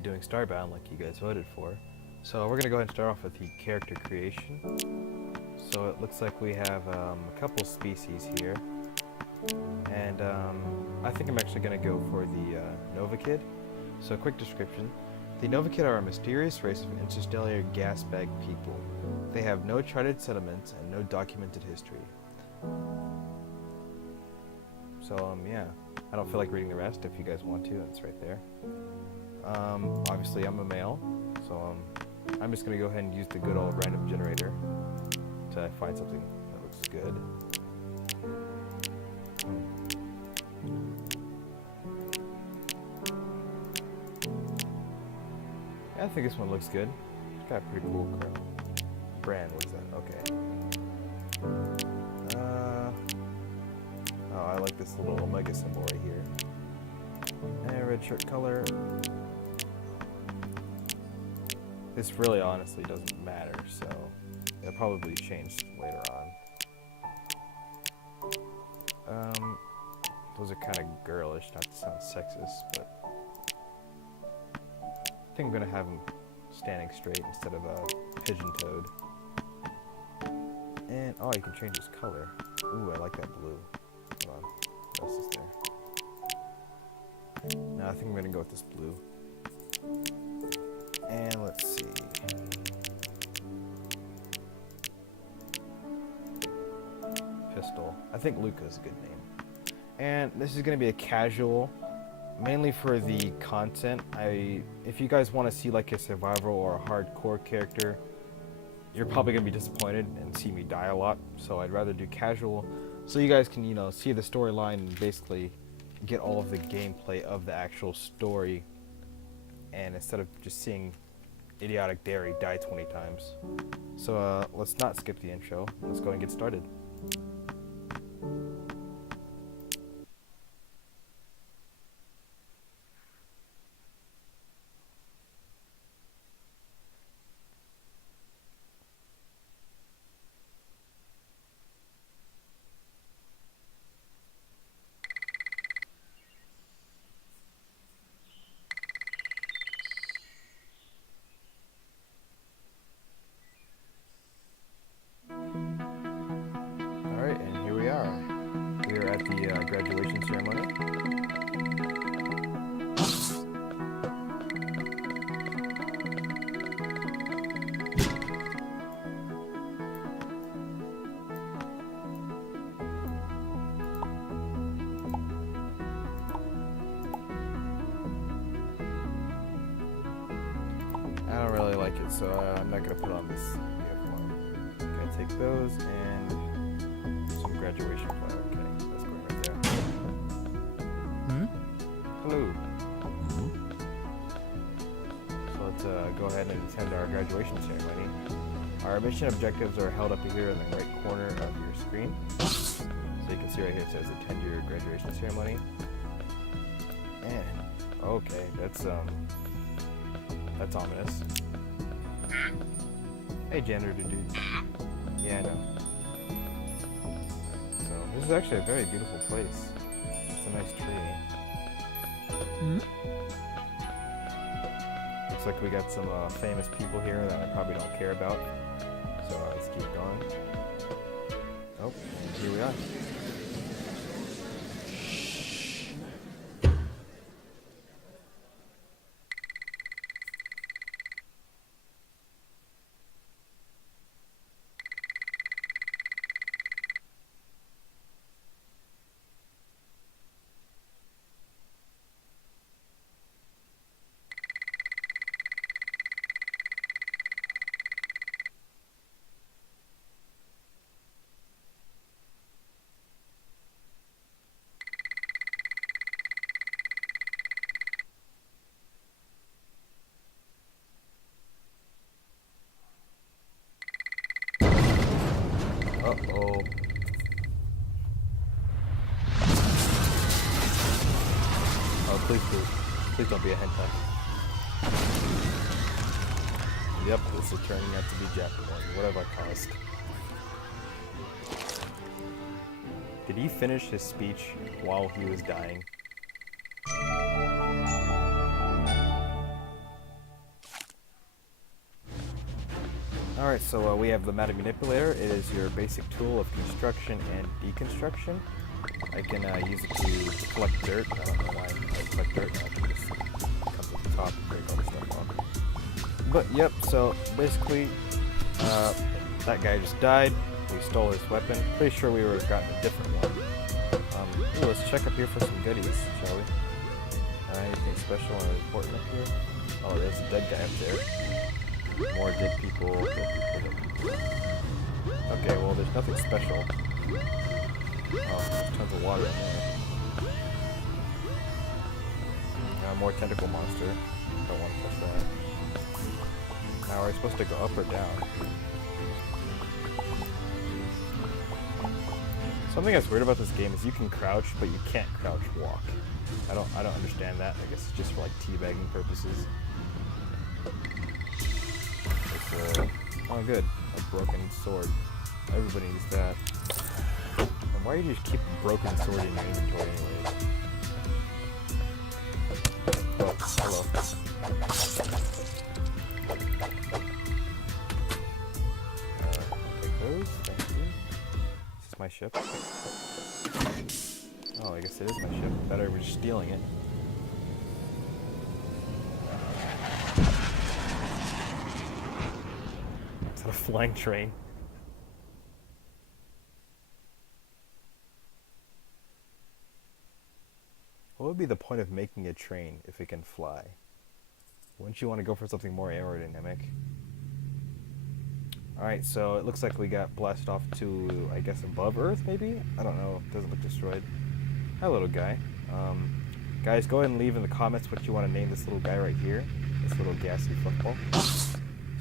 Doing Starbound like you guys voted for. So we're gonna go ahead and start off with the character creation. So it looks like we have a couple species here, and I think I'm actually gonna go for the Nova Kid. So quick description: the Nova Kid are a mysterious race of interstellar gas bag people. They have no charted settlements and no documented history. So yeah, I don't feel like reading the rest. If you guys want to, it's right there. Obviously I'm a male, so I'm just gonna go ahead and use the good old random generator to find something that looks good. Yeah, I think this one looks good. It's got a pretty cool brand. What is that? Okay. Oh, I like this little Omega symbol right here. And red shirt color. This really honestly doesn't matter, so it'll probably change later on. Those are kind of girlish, not to sound sexist, but I think I'm gonna have them standing straight instead of pigeon-toed. And oh, you can change its color. Ooh, I like that blue. Hold on, what else is there? No, I think I'm gonna go with this blue. And let's see. Pistol. I think Luca is a good name. And this is going to be a casual, mainly for the content. If you guys want to see like a survival or a hardcore character, you're probably going to be disappointed and see me die a lot. So I'd rather do casual, so you guys can, see the storyline and basically get all of the gameplay of the actual story. And instead of just seeing idiotic Derry die 20 times. So let's not skip the intro. Let's go and get started. Alright, and here we are. We are at the graduation ceremony. I don't really like it, so I'm not going to put on this uniform. Gonna take those and some graduation flower. Okay, that's going right there. Hello. So let's go ahead and attend our graduation ceremony. Our mission objectives are held up here in the right corner of your screen. So you can see right here it says attend your graduation ceremony. And okay, that's ominous. Hey, janitor dude. Yeah, I know. So this is actually a very beautiful place. It's a nice tree. Looks like we got some famous people here that I probably don't care about. So let's keep going. Oh, here we are. Uh-oh. Oh, please don't be a hentai. Yep, this is turning out to be Japanese. What have I caused? Did he finish his speech while he was dying? Alright, so we have the Matter Manipulator. It is your basic tool of construction and deconstruction. I can use it to collect dirt. I don't know why I collect dirt. I can just come to the top and break all the stuff off. But yep, so basically, that guy just died. We stole his weapon. Pretty sure we would have gotten a different one. Ooh, let's check up here for some goodies, shall we? Anything special or important up here? Oh, there's a dead guy up there. More dead people, dead people. Okay, well, there's nothing special. Oh, there's tons of water in there. More tentacle monster. Don't want to touch that. Now, are we supposed to go up or down? Something that's weird about this game is you can crouch, but you can't crouch walk. I don't understand that. I guess it's just for like teabagging purposes. Oh good, a broken sword. Everybody needs that. And why do you just keep a broken sword in your inventory anyways? Oh, hello. Take those, thank you. Is this my ship? Oh, I guess it is my ship. Better we're just stealing it. Is that a flying train? What would be the point of making a train if it can fly? Wouldn't you want to go for something more aerodynamic? Alright, so it looks like we got blasted off to, I guess, above Earth, maybe? I don't know. It doesn't look destroyed. Hi, little guy. Guys, go ahead and leave in the comments what you want to name this little guy right here. This little gassy football.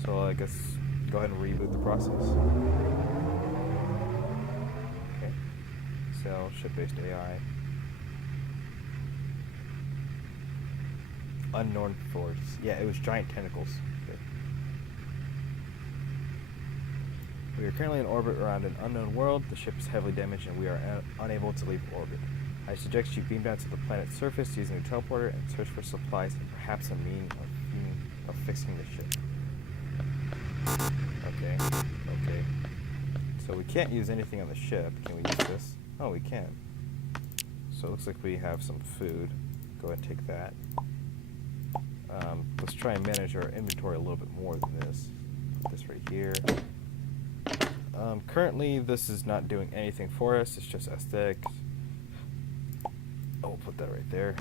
So I guess go ahead and reboot the process. Okay. Cell, ship-based AI. Unknown force. Yeah, it was giant tentacles. Okay. We are currently in orbit around an unknown world. The ship is heavily damaged and we are unable to leave orbit. I suggest you beam down to the planet's surface using a teleporter and search for supplies and perhaps a means of fixing the ship. Okay, okay. So we can't use anything on the ship. Can we use this? Oh, we can. So it looks like we have some food. Go ahead and take that. Let's try and manage our inventory a little bit more than this. Put this right here. Currently, this is not doing anything for us. It's just aesthetics. Oh, we'll put that right there.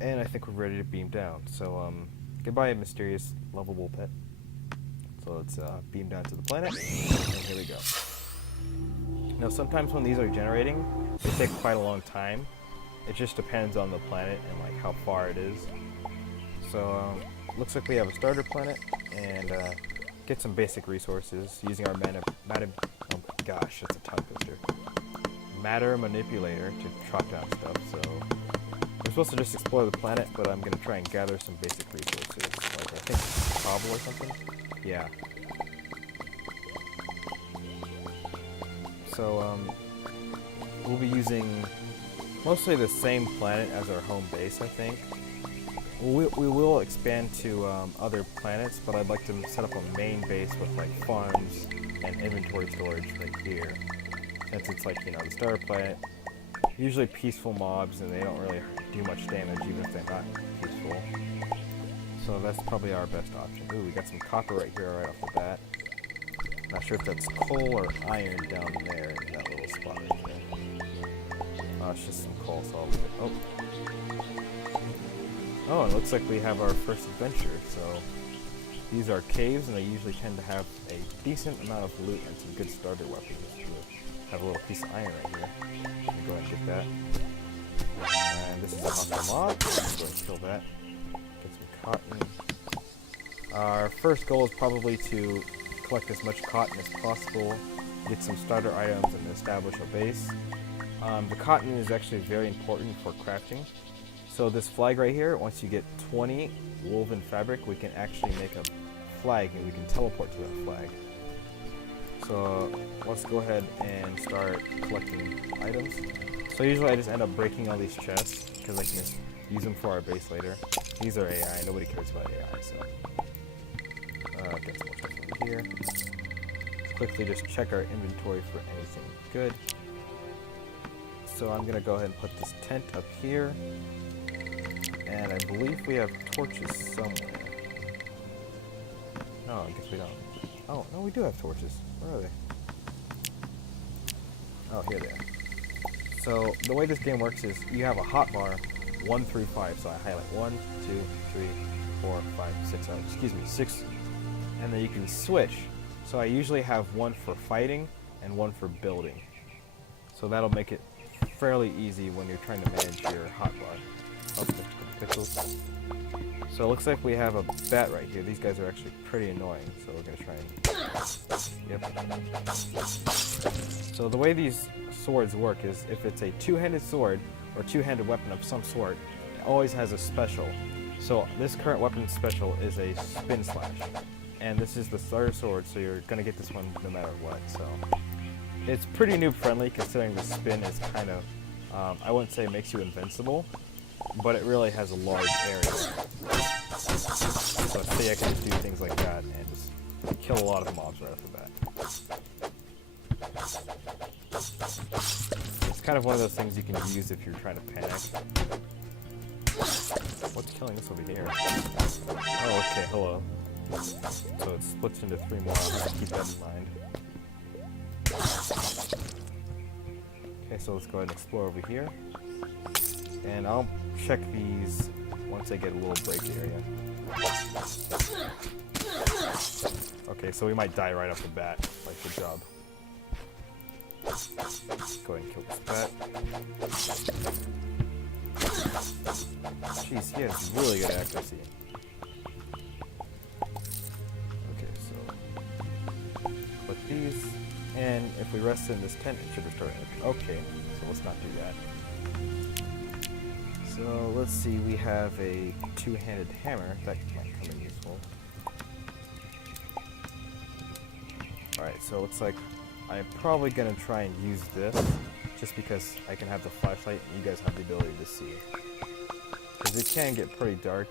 And I think we're ready to beam down. So, goodbye, mysterious, lovable pet. So let's beam down to the planet. And here we go. Now, sometimes when these are generating, they take quite a long time. It just depends on the planet and like how far it is. So, looks like we have a starter planet and get some basic resources using our oh gosh, that's a tongue twister. Matter manipulator to chop down stuff. So we're supposed to just explore the planet, but I'm gonna try and gather some basic resources, like I think cobble or something. Yeah. So we'll be using mostly the same planet as our home base, I think. We will expand to other planets, but I'd like to set up a main base with like farms and inventory storage right here. Since it's like, you know, the starter planet, usually peaceful mobs and they don't really do much damage even if they're not peaceful. So that's probably our best option. Ooh, we got some copper right here right off the bat. Not sure if that's coal or iron down there in that little spot right there. Oh, it's just some coal, so I'll leave it. Oh. Oh, it looks like we have our first adventure. So these are caves, and they usually tend to have a decent amount of loot and some good starter weapons. We have a little piece of iron right here. Let me go ahead and get that. And this is a hostile mob. Let's go ahead and kill that. Get some cotton. Our first goal is probably to collect as much cotton as possible, get some starter items, and establish a base. The cotton is actually very important for crafting. So this flag right here, once you get 20 woven fabric, we can actually make a flag and we can teleport to that flag. So let's go ahead and start collecting items. So usually I just end up breaking all these chests because I can just use them for our base later. These are AI, nobody cares about AI, so. Get some more stuff over here. Let's quickly just check our inventory for anything good. So I'm gonna go ahead and put this tent up here. And I believe we have torches somewhere. No, I guess we don't. Oh, no, we do have torches. Where are they? Oh, here they are. So the way this game works is you have a hotbar 1 through 5. So I highlight 1, 2, 3, 4, 5, 6. Excuse me, 6. And then you can switch. So I usually have one for fighting and one for building. So that'll make it fairly easy when you're trying to manage your hotbar. Oh, pixels. So it looks like we have a bat right here. These guys are actually pretty annoying. So we're gonna try and. Yep. So the way these swords work is if it's a two-handed sword or two-handed weapon of some sort, it always has a special. So this current weapon special is a spin slash, and this is the starter sword, so you're gonna get this one no matter what. So it's pretty noob friendly considering the spin is kind of, I wouldn't say it makes you invincible, but it really has a large area. So say I can just do things like that and just kill a lot of mobs right off the bat. It's kind of one of those things you can use if you're trying to panic. What's killing us over here? Oh, okay, hello. So it splits into 3 more. I'll have to keep that in mind. Okay, so let's go ahead and explore over here. And I'll check these once I get a little break area. Okay, so we might die right off the bat. Like, good job. Go ahead and kill this bat. Jeez, he has really good accuracy. Okay, so put these, and if we rest in this tent, it should restore it. Okay, so let's not do that. So let's see, we have a two-handed hammer that might come in useful. Alright, so it looks like I'm probably gonna try and use this just because I can have the flashlight and you guys have the ability to see. Because it can get pretty dark.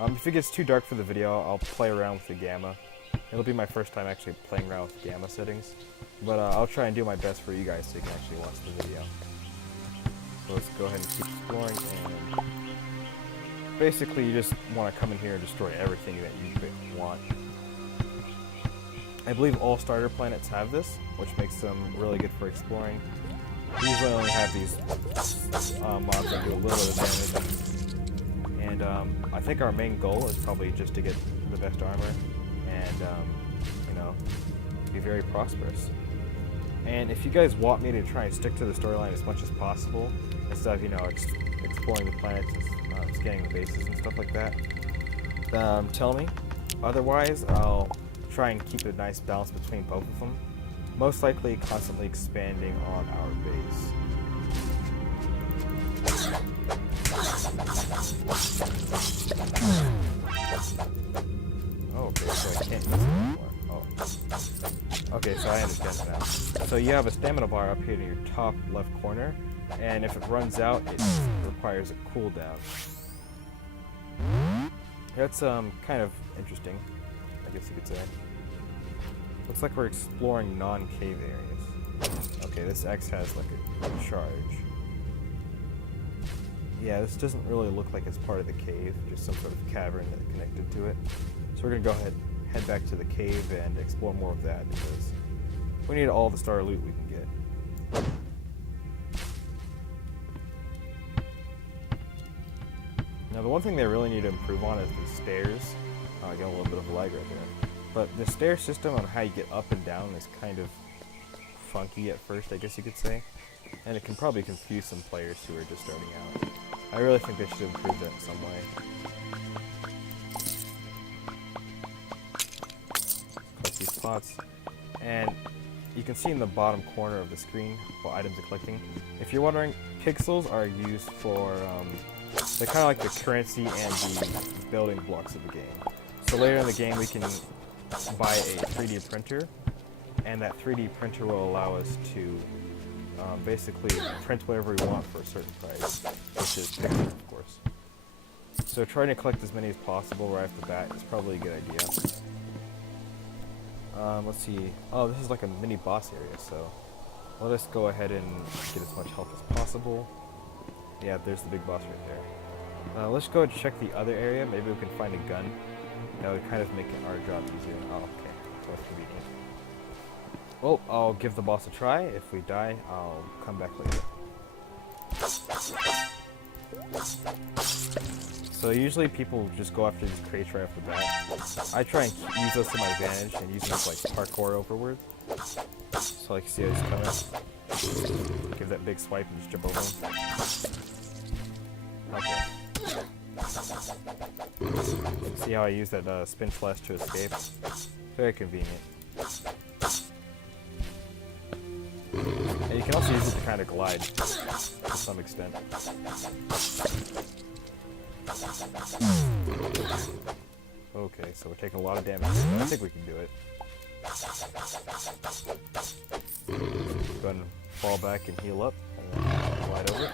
If it gets too dark for the video, I'll play around with the gamma. It'll be my first time actually playing around with gamma settings. But I'll try and do my best for you guys so you can actually watch the video. So let's go ahead and keep exploring, and basically you just want to come in here and destroy everything that you want. I believe all starter planets have this, which makes them really good for exploring. We usually only have these mobs that do a little bit of damage. And I think our main goal is probably just to get the best armor and, you know, be very prosperous. And if you guys want me to try and stick to the storyline as much as possible, instead of, you know, exploring the planets and scanning the bases and stuff like that, tell me. Otherwise, I'll try and keep a nice balance between both of them. Most likely constantly expanding on our base. Oh, okay, so I can't use it anymore. Oh. Okay, so I understand now. So you have a stamina bar up here in your top left corner, and if it runs out, it requires a cooldown. That's kind of interesting, I guess you could say. Looks like we're exploring non-cave areas. Okay, this X has like a charge. Yeah, this doesn't really look like it's part of the cave, just some sort of cavern that's connected to it. So we're gonna go ahead, head back to the cave and explore more of that because we need all the star loot we can get. Now the one thing they really need to improve on is the stairs. I got a little bit of a lag right there. But the stair system on how you get up and down is kind of funky at first, I guess you could say. And it can probably confuse some players who are just starting out. I really think they should improve that in some way. Collect these spots. And you can see in the bottom corner of the screen what items are collecting. If you're wondering, pixels are used for, they're kind of like the currency and the building blocks of the game. So later in the game we can buy a 3D printer, and that 3D printer will allow us to basically print whatever we want for a certain price, which is pixels, of course. So trying to collect as many as possible right off the bat is probably a good idea. Let's see. Oh, this is like a mini boss area, so let us go ahead and get as much health as possible. Yeah, there's the big boss right there. Let's go and check the other area. Maybe we can find a gun. That would kind of make our job easier. Oh, okay. That's convenient. Well, I'll give the boss a try. If we die, I'll come back later. So usually people just go after these crates right off the bat. I try and use those to my advantage and use them as like parkour overward. So like see how he's coming. Give that big swipe and just jump over him. Okay. See how I use that spin flash to escape? Very convenient. And you can also use it to kind of glide to some extent. Okay, so we're taking a lot of damage, but I think we can do it. Go ahead and fall back and heal up, and then glide over.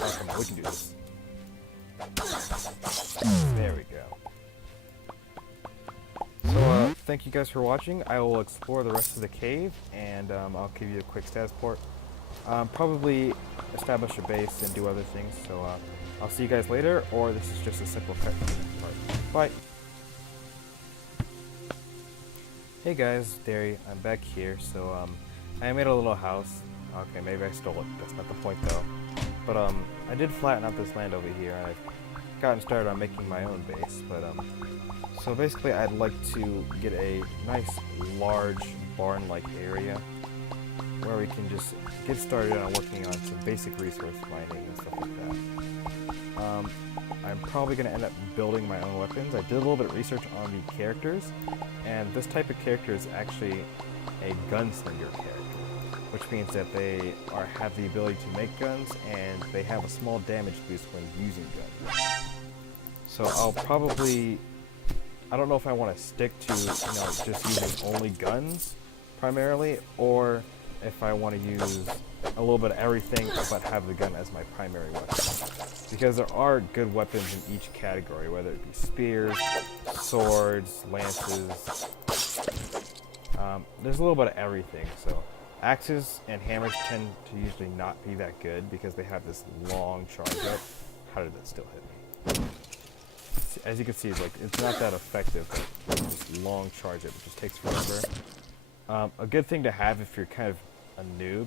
Oh, come on, we can do this. There we go. So, thank you guys for watching. I will explore the rest of the cave, and I'll give you a quick status report. Probably establish a base and do other things, so I'll see you guys later, or this is just a simple cut from the next part. Bye! Hey guys, Derry, I'm back here, so I made a little house. Okay, maybe I stole it, that's not the point though. But I did flatten out this land over here, and I've gotten started on making my own base, but so basically I'd like to get a nice large barn-like area where we can just get started on working on some basic resource mining and stuff like that. I'm probably going to end up building my own weapons. I did a little bit of research on the characters, and this type of character is actually a gunslinger character, which means that they have the ability to make guns, and they have a small damage boost when using guns. So I'll probably, I don't know if I want to stick to, just using only guns primarily, or if I want to use a little bit of everything but have the gun as my primary weapon. Because there are good weapons in each category, whether it be spears, swords, lances. There's a little bit of everything. So axes and hammers tend to usually not be that good because they have this long charge up. How did that still hit me? As you can see, it's not that effective, but this long charge up, it just takes forever. A good thing to have if you're kind of a noob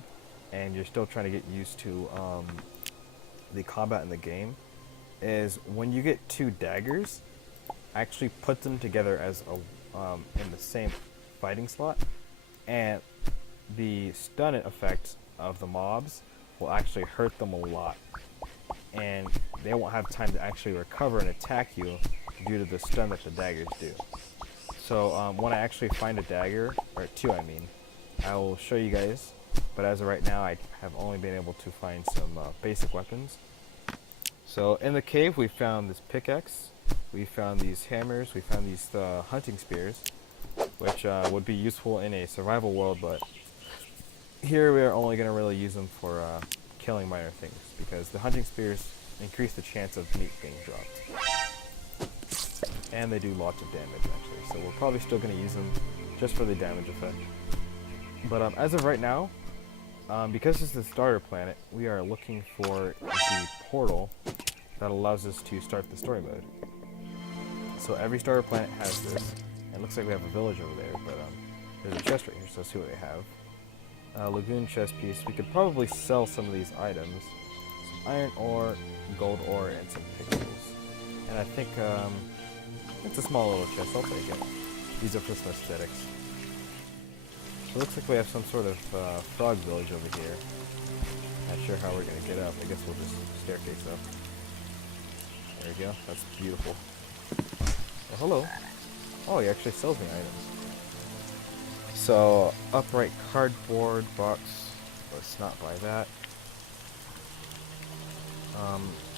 and you're still trying to get used to the combat in the game is when you get two daggers, actually put them together as in the same fighting slot, and the stun effect of the mobs will actually hurt them a lot, and they won't have time to actually recover and attack you due to the stun that the daggers do. So when I actually find a dagger, or two I mean, I will show you guys, but as of right now I have only been able to find some basic weapons. So in the cave we found this pickaxe, we found these hammers, we found these hunting spears, which would be useful in a survival world, but here we are only going to really use them for killing minor things, because the hunting spears increase the chance of meat being dropped. And they do lots of damage actually, so we're probably still going to use them just for the damage effect. But as of right now, because this is the starter planet, we are looking for the portal that allows us to start the story mode. So every starter planet has this. It looks like we have a village over there, but there's a chest right here, so let's see what we have. Lagoon chest piece. We could probably sell some of these items. Some iron ore, gold ore, and some pickles. And I think it's a small little chest, I'll take it. These are for some aesthetics. So it looks like we have some sort of frog village over here. Not sure how we're going to get up. I guess we'll just staircase up. There we go. That's beautiful. Oh, hello. Oh, he actually sells me items. So, upright cardboard box. Let's not buy that.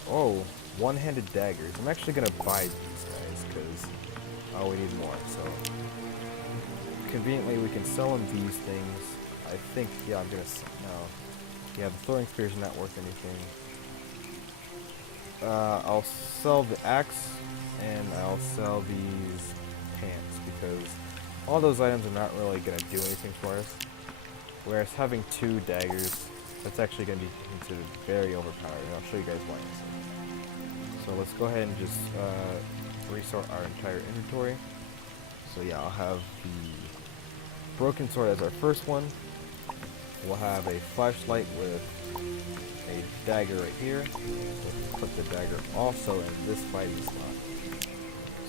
Oh, one-handed daggers. I'm actually going to buy these guys because we need more. So, conveniently, we can sell them these things. I think, yeah, I'm going to... No. Yeah, the throwing spear's not worth anything. I'll sell the axe and I'll sell these pants because all those items are not really going to do anything for us. Whereas having 2 daggers, that's actually going to be considered very overpowered, and I'll show you guys why in a second. So let's go ahead and just resort our entire inventory. So yeah, I'll have the broken sword as our first one. We'll have a flashlight with a dagger right here. We'll put the dagger also in this fighting slot.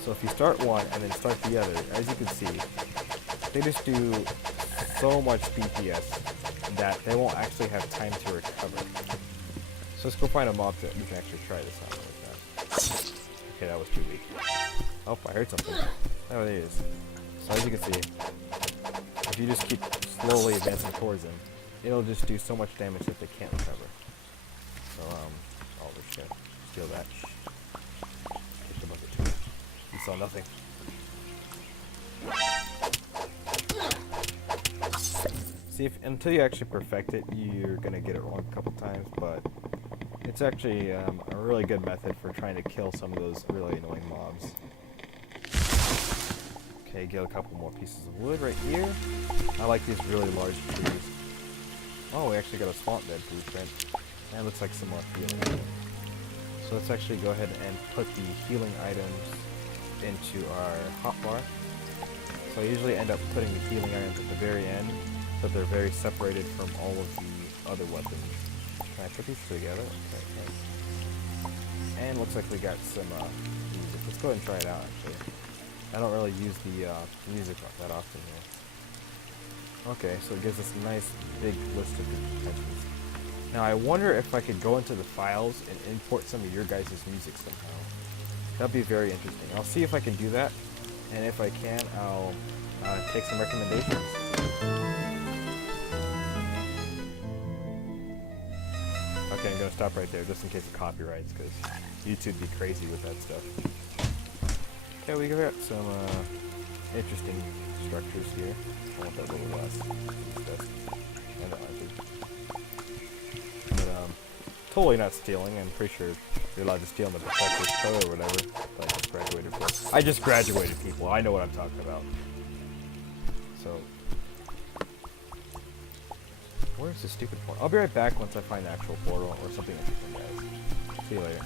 So if you start one and then start the other, as you can see, they just do so much DPS that they won't actually have time to recover. So let's go find a mob that we can actually try this out like that. Okay, that was too weak. Oh, I heard something. Oh, it is. So as you can see, if you just keep slowly advancing towards them, it'll just do so much damage that they can't recover. So, oh, we're just gonna steal that. Get the bucket. You saw nothing. See, until you actually perfect it, you're gonna get it wrong a couple times, but it's actually a really good method for trying to kill some of those really annoying mobs. Okay, get a couple more pieces of wood right here. I like these really large trees. Oh, we actually got a swamp bed blueprint. And it looks like some more healing. So let's actually go ahead and put the healing items into our hotbar. So I usually end up putting the healing items at the very end, so they're very separated from all of the other weapons. Can I put these together? Okay, nice. And looks like we got some music. Let's go ahead and try it out actually. I don't really use the music that often here. Okay, so it gives us a nice big list of intentions. Now I wonder if I could go into the files and import some of your guys' music somehow. That'd be very interesting. I'll see if I can do that, and if I can, I'll take some recommendations. Okay, I'm gonna stop right there just in case of copyrights, because YouTube'd be crazy with that stuff. Okay, we got some interesting structures here. I want that little less stuff. And the ivy. But totally not stealing. I'm pretty sure you're allowed to steal in the protected code or whatever. That I just graduated for. I just graduated, people. I know what I'm talking about. So, where's the stupid portal? I'll be right back once I find the actual portal or something interesting, guys. See you later.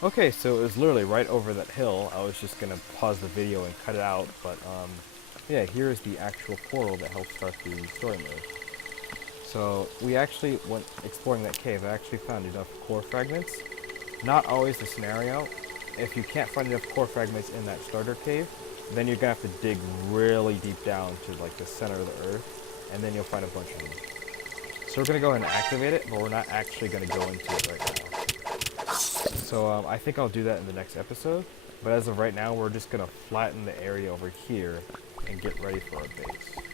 Okay, so it was literally right over that hill. I was just gonna pause the video and cut it out, but yeah, here's the actual portal that helps start the story mode. So we actually went exploring that cave. I actually found enough core fragments. Not always the scenario. If you can't find enough core fragments in that starter cave, then you're gonna have to dig really deep down to like the center of the earth, and then you'll find a bunch of them. So we're gonna go ahead and activate it, but we're not actually gonna go into it right now. So I think I'll do that in the next episode, but as of right now, we're just going to flatten the area over here and get ready for our base.